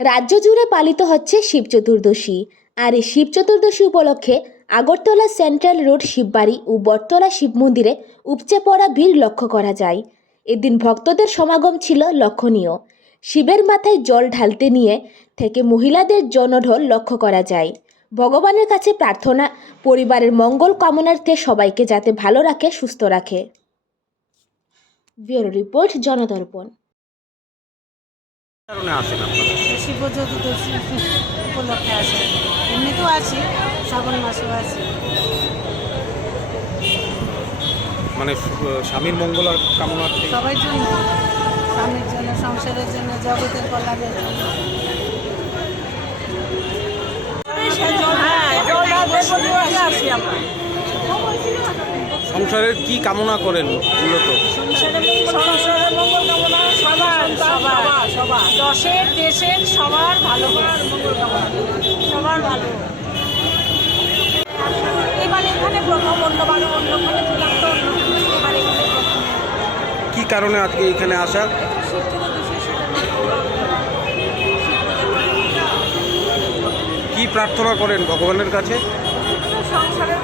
রাজ্য জুড়ে পালিত হচ্ছে শিব চতুর্দশী। আর এই শিব চতুর্দশী উপলক্ষে আগরতলা সেন্ট্রাল রোড শিববাড়ি ও বটতলা শিব মন্দিরে উপচে পড়া ভিড় লক্ষ্য করা যায়। এদিন ভক্তদের সমাগম ছিল লক্ষণীয়। শিবের মাথায় জল ঢালতে নিয়ে থেকে মহিলাদের জনঢল লক্ষ্য করা যায়। ভগবানের কাছে প্রার্থনা, পরিবারের মঙ্গল কামনার্থে সবাইকে যাতে ভালো রাখে, সুস্থ রাখে। Bureau report Janadarpan. কারণে আসেন আপনারা শিব চতুর্দশী উপলক্ষে আসে। এমনিতেও আছি শ্রাবণ মাসেও আছি। মানে স্বামীর মঙ্গল আর কামনা সবার জন্য স্বামীর জন্য সংসারের জন্য জগতের কল্যাণের জন্য। সংসারের কি কামনা করেন মূলত? সবার ভালো ভালো। কি কারণে আজকে এখানে আসা? শিব কি প্রার্থনা করেন ভগবানের কাছে? সংসারের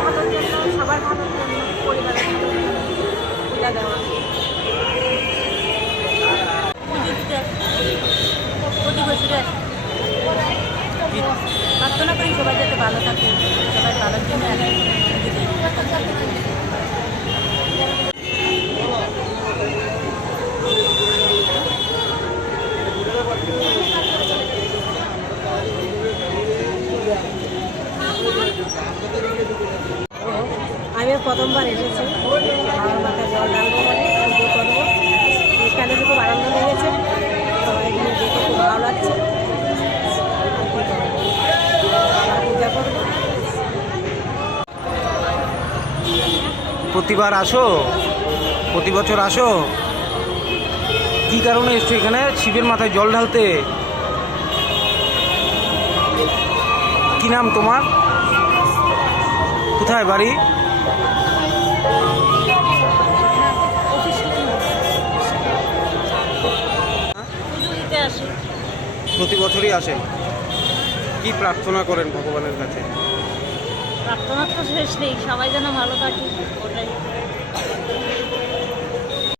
সবার ভালোর প্রতি বছরে আসি। প্রার্থনা করি সবাই যাতে ভালো থাকে সবাই ভালোর জন্য আসি পুজো দিই। আমি প্রথমবার এসেছে। বাবার মাথায় জল ঢালবো বলে পুজো করব। এখানে খুব আনন্দ লেগেছে সবাই এখানে দেখে খুব ভালো লাগছে। প্রতিবার আসো, প্রতি বছর আসো। কি কারণে এসছো এখানে? শিবের মাথায় জল ঢালতে। কি নাম তোমার? কোথায় বাড়ি? প্রতি বছরই আসেন কি প্রার্থনা করেন ভগবানের কাছে? প্রার্থনা তো শেষ নেই, সবাই যেন ভালো থাকে